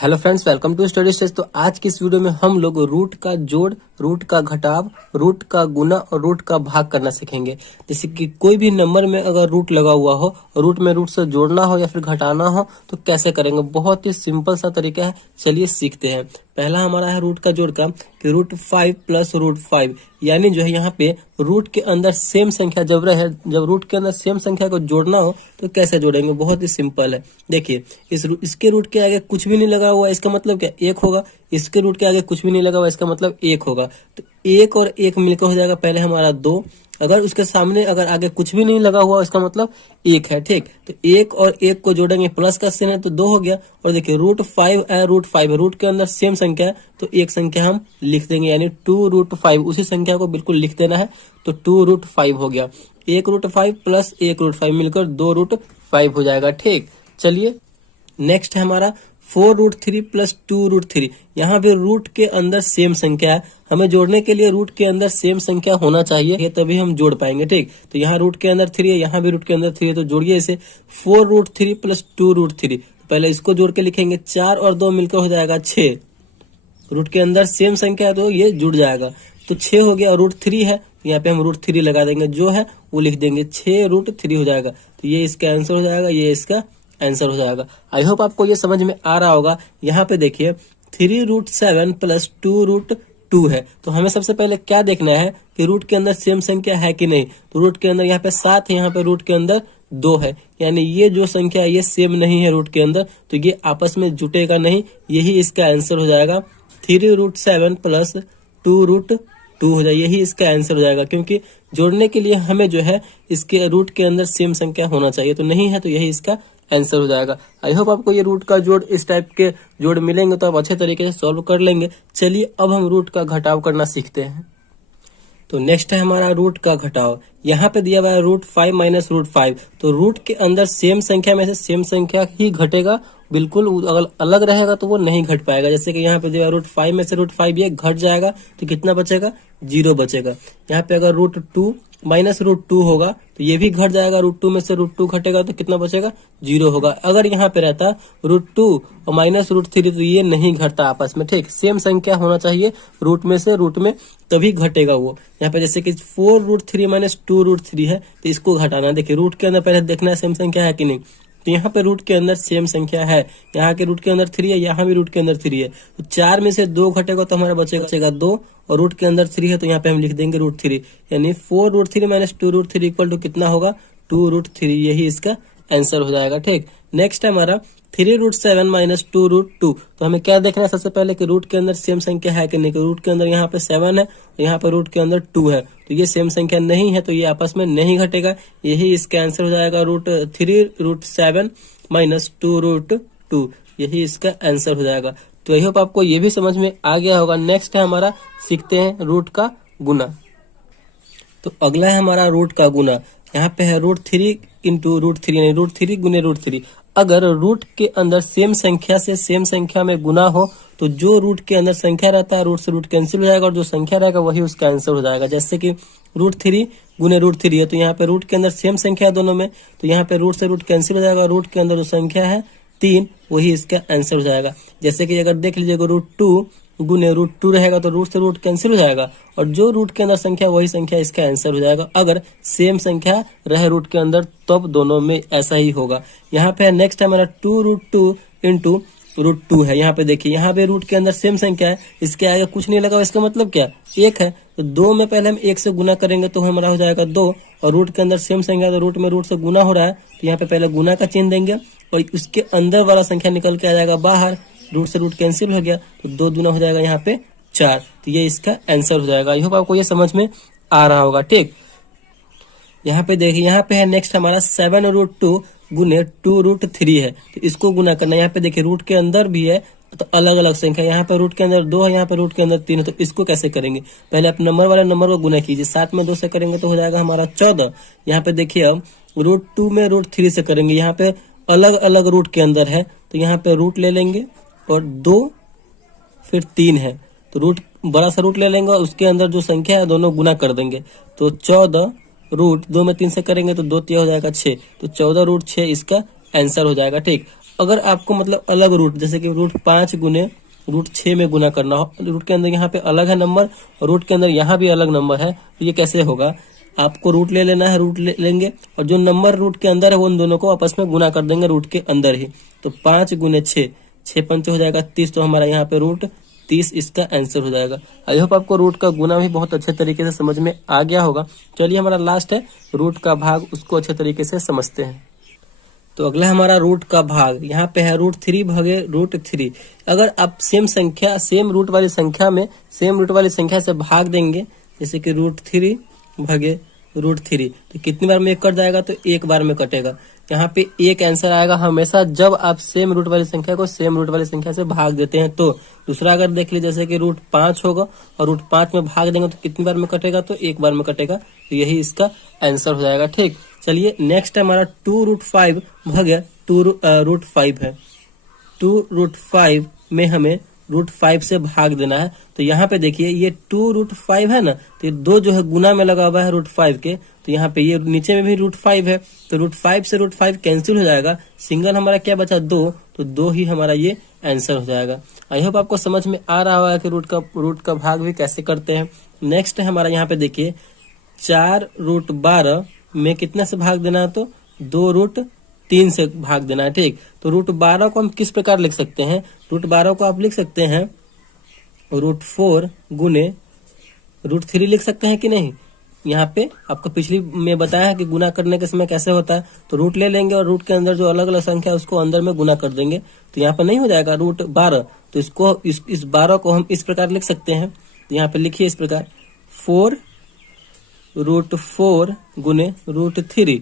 Hello friends, welcome to study stage. तो आज की इस वीडियो में हम लोग रूट का जोड़, रूट का घटाव, रूट का गुना और रूट का भाग करना सीखेंगे। जैसे कि कोई भी नंबर में अगर रूट लगा हुआ हो, रूट में रूट से जोड़ना हो या फिर घटाना हो तो कैसे करेंगे। बहुत ही सिंपल सा तरीका है, चलिए सीखते हैं। पहला हमारा है रूट का जोड़ का कि √5 प्लस √5, यानी जो है यहाँ पे रूट के अंदर सेम संख्या जब रहे, जब रूट के अंदर सेम संख्या को जोड़ना हो तो कैसे जोड़ेंगे। बहुत ही सिंपल है। देखिए इसके रूट के आगे कुछ भी नहीं लगा हुआ, इसका मतलब क्या, एक होगा। इसके रूट के आगे कुछ भी नहीं लगा हुआ, इसका मतलब एक होगा। तो एक और एक मिलकर हो जाएगा पहले हमारा 2। अगर उसके सामने अगर आगे कुछ भी नहीं लगा हुआ, इसका मतलब एक है। ठीक, तो एक और एक को जोड़ेंगे, प्लस का चिन्ह है तो 2 हो गया। और देखिए √5 है, √5 है, रूट के अंदर सेम संख्या है तो एक संख्या हम लिख देंगे, यानी 2√5। उसी संख्या को बिल्कुल लिख देना है, तो 2√5 हो गया। 1√5 प्लस 1√5 मिलकर 2√5 हो जाएगा। ठीक, चलिए नेक्स्ट है हमारा 4√3 प्लस 2√3। यहाँ पे रूट के अंदर सेम संख्या है, हमें जोड़ने के लिए रूट के अंदर सेम संख्या होना चाहिए, तभी हम जोड़ पाएंगे। ठीक, तो यहाँ रूट के अंदर 3 है, यहाँ भी रूट के अंदर 3 है, तो जोड़िए इसे। 4√3 प्लस 2√3, पहले इसको जोड़ के लिखेंगे, 4 और 2 मिलकर हो जाएगा 6। रूट के अंदर सेम संख्या है तो ये जुड़ जाएगा, तो 6 हो गया। और √3 है, यहाँ पे हम √3 लगा देंगे, जो है वो लिख देंगे, 6√3 हो जाएगा। तो ये इसका आंसर हो जाएगा, ये इसका आंसर हो जाएगा। आई होप आपको ये समझ में आ रहा होगा। यहाँ पे देखिए 3√7 प्लस 2√2 है, तो हमें सबसे पहले क्या देखना है कि रूट के अंदर सेम संख्या है कि नहीं। तो रूट के अंदर यहाँ पे 7 है, यहाँ पे रूट के अंदर 2 है, यानी ये जो संख्या है ये सेम नहीं है रूट के अंदर, तो ये आपस में जुटेगा नहीं। यही इसका आंसर हो जाएगा। 3√7 प्लस 2√2 हो जाए, यही इसका आंसर हो जाएगा। क्योंकि जोड़ने के लिए हमें जो है इसके रूट के अंदर सेम संख्या होना चाहिए, तो नहीं है, तो यही इसका आंसर हो जाएगा। आई होप आपको ये रूट का जोड़, इस टाइप के जोड़ मिलेंगे तो आप अच्छे तरीके से सॉल्व कर लेंगे। चलिए अब हम रूट का घटाव करना सीखते हैं। तो नेक्स्ट है हमारा रूट का घटाव। यहाँ पे दिया हुआ है √5 माइनस √5, तो रूट के अंदर सेम संख्या में से सेम संख्या ही घटेगा, बिल्कुल अगर अलग रहेगा तो वो नहीं घट पाएगा। जैसे कि यहाँ पे दिया √5 में से √5 ये घट जाएगा तो कितना बचेगा, 0 बचेगा। यहाँ पे अगर √2 माइनस √2 होगा तो ये भी घट जाएगा, √2 में से √2 घटेगा तो कितना बचेगा, 0 होगा। अगर यहाँ पे रहता √2 और माइनस √3 तो ये नहीं घटता आपस में। ठीक, सेम संख्या होना चाहिए रूट में से रूट में, तभी घटेगा वो। यहाँ पे जैसे कि 4√3 माइनस 2√3 है, तो इसको घटाना। देखिए रूट के अंदर पहले देखना है सेम संख्या है कि नहीं, तो यहाँ पे रूट के अंदर सेम संख्या है। यहाँ के रूट के अंदर 3 है, यहाँ भी रूट के अंदर 3 है, तो 4 में से 2 घटेगा तो हमारा बचेगा 2, और रूट के अंदर 3 है तो यहाँ पे हम लिख देंगे √3, यानी 4√3 माइनस 2√3 इक्वल टू कितना होगा, 2√3। यही इसका आंसर हो जाएगा। ठीक, नेक्स्ट है हमारा 3√7 माइनस 2√2। तो हमें क्या देखना है सबसे पहले कि रूट के अंदर सेम संख्या है कि नहीं। रूट के अंदर यहाँ पे 7 है और यहाँ पे रूट के अंदर 2 है, तो ये सेम संख्या नहीं है, तो ये आपस में नहीं घटेगा। यही इसका आंसर हो जाएगा, √3√7 माइनस 2√2, यही इसका आंसर हो जाएगा। तो आई होप आपको ये भी समझ में आ गया होगा। नेक्स्ट है हमारा, सीखते हैं रूट का गुना। तो अगला है हमारा रूट का गुना। यहाँ पे है √3 इंटू √3, यानी √3 गुने √3। अगर रूट के अंदर सेम संख्या से सेम संख्या में गुना हो तो जो रूट के अंदर संख्या रहता है रूट से रूट कैंसिल हो जाएगा, और जो संख्या रहेगा वही उसका आंसर हो जाएगा। जैसे कि √3 गुने √3 है, तो यहाँ पे रूट के अंदर सेम संख्या है दोनों में, तो यहाँ पे रूट से रूट कैंसिल हो जाएगा, रूट के अंदर जो संख्या है 3, वही इसका आंसर हो जाएगा। जैसे कि अगर देख लीजिएगा √2 गुने √2 रहेगा तो रूट से रूट कैंसिल हो जाएगा, और जो रूट के अंदर संख्या वही संख्या इसका आंसर हो जाएगा। अगर सेम संख्या रहे रूट के अंदर तब दोनों में ऐसा ही होगा। यहाँ पे नेक्स्ट है हमारा 2√2 इंटू √2 है। यहाँ पे देखिए, यहाँ पे रूट के अंदर सेम संख्या है, इसके आगे कुछ नहीं लगा, इसका मतलब क्या, 1 है, तो 2 में पहले हम 1 से गुना करेंगे तो हमारा हो जाएगा 2, और रूट के अंदर सेम संख्या तो रूट में रूट से गुना हो रहा है, तो यहाँ पे पहले गुना का चिन्ह देंगे और उसके अंदर वाला संख्या निकल के आ जाएगा बाहर, रूट से रूट कैंसिल हो गया तो 2 दूना हो जाएगा यहाँ पे 4, तो ये इसका आंसर हो जाएगा। आई होप आपको ये समझ में आ रहा होगा। ठीक, यहाँ पे देखिए, यहाँ पे है नेक्स्ट हमारा 7√2 गुने 2√3 है, तो इसको गुना करना। यहाँ पे देखिए रूट के अंदर भी है तो अलग अलग संख्या, यहाँ पे रूट के अंदर 2 है, यहाँ पे रूट के अंदर 3 है, तो इसको कैसे करेंगे, पहले आप नंबर वाले नंबर को गुना कीजिए। 7 में 2 से करेंगे तो हो जाएगा हमारा 14। यहाँ पे देखिए अब √2 में √3 से करेंगे, यहाँ पे अलग अलग रूट के अंदर है, तो यहाँ पे रूट ले लेंगे और 2 फिर 3 है, तो रूट बड़ा सा रूट ले लेंगे और उसके अंदर जो संख्या है दोनों गुना कर देंगे, तो 14 रूट 2 में 3 से करेंगे तो 2 3 हो जाएगा 6, तो 14√6 इसका आंसर हो जाएगा। ठीक, अगर आपको मतलब अलग रूट, जैसे कि रूट 5 गुने रूट 6 में गुना करना हो, रूट के अंदर यहाँ पे अलग है नंबर और रूट के अंदर यहाँ भी अलग नंबर है, तो ये कैसे होगा? आपको रूट ले लेना है, रूट लेंगे और जो नंबर रूट के अंदर है वो उन दोनों को आपस में गुना कर देंगे रूट के अंदर ही। तो 5 गुने 6, 6 पंचे हो जाएगा 30, तो हमारा यहाँ पे रूट 30 इसका आंसर हो जाएगा। आई होप आपको रूट का गुना भी बहुत अच्छे तरीके से समझ में आ गया होगा। चलिए हमारा लास्ट है रूट का भाग, उसको अच्छे तरीके से समझते हैं। तो अगला हमारा रूट का भाग, यहाँ पे है रूट 3 भागे रूट 3। अगर आप सेम रूट वाली संख्या में सेम रूट वाली संख्या से भाग देंगे, जैसे कि रूट 3 भागे रूट 3, तो कितनी बार में एक कट जाएगा? तो एक बार में कटेगा। यहाँ पे एक आंसर आएगा हमेशा जब आप सेम रूट वाली संख्या को सेम रूट वाली संख्या से भाग देते हैं। तो दूसरा अगर देख लीजिए, जैसे कि रूट 5 होगा और रूट 5 में भाग देंगे तो कितनी बार में कटेगा? तो एक बार में कटेगा। तो यही इसका आंसर हो जाएगा। ठीक, चलिए नेक्स्ट हमारा 2 रूट 5 भागे 2 रूट 5 है। 2 रूट 5 में हमें रूट 5 से भाग देना है। तो यहाँ पे देखिए ये 2 रूट 5 है ना, तो ये 2 जो है गुना में लगा हुआ है रूट 5 के, तो यहाँ पे ये नीचे में भी रूट 5 है, तो रूट 5 से रूट 5 कैंसिल हो जाएगा। सिंगल हमारा क्या बचा? 2, तो 2 ही हमारा ये आंसर हो जाएगा। आई होप आपको समझ में आ रहा होगा कि रूट का भाग भी कैसे करते हैं। नेक्स्ट है हमारा यहाँ पे देखिए 4 रूट 12 में कितना से भाग देना है? तो 2 रूट 3 से भाग देना है। ठीक, तो रूट 12 को हम किस प्रकार लिख सकते हैं? रूट 12 को आप लिख सकते हैं रूट 4 गुने रूट 3 लिख सकते हैं कि नहीं? यहाँ पे आपको पिछली में बताया है कि गुना करने के समय कैसे होता है। तो रूट ले लेंगे और रूट के अंदर जो अलग अलग संख्या है उसको अंदर में गुना कर देंगे, तो यहाँ पे नहीं हो जाएगा रूट 12। तो इसको इस 12 को हम इस प्रकार लिख सकते हैं। तो यहाँ पे लिखिए इस प्रकार 4 रूट 4 गुने रूट 3,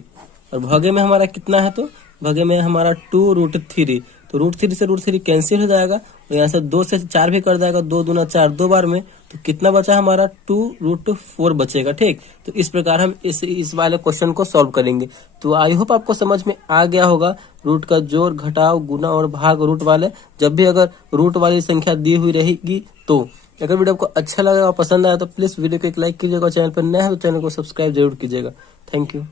और भागे में हमारा कितना है? तो भागे में हमारा 2 रूट 3, तो रूट 3 से रूट 3 कैंसिल हो जाएगा और यहाँ से 2 से 4 भी कर जाएगा, 2 दूना 4 2 बार में, तो कितना बचा हमारा? 2 रूट 4 बचेगा। ठीक, तो इस प्रकार हम इस वाले क्वेश्चन को सॉल्व करेंगे। तो आई होप आपको समझ में आ गया होगा रूट का जोड़, घटाव, गुना और भाग रूट वाले। जब भी अगर रूट वाली संख्या दी हुई रहेगी तो अगर वीडियो आपको अच्छा लगा और पसंद आया तो प्लीज वीडियो को एक लाइक कीजिएगा, चैनल पर नया है तो चैनल को सब्सक्राइब जरूर कीजिएगा। Thank you.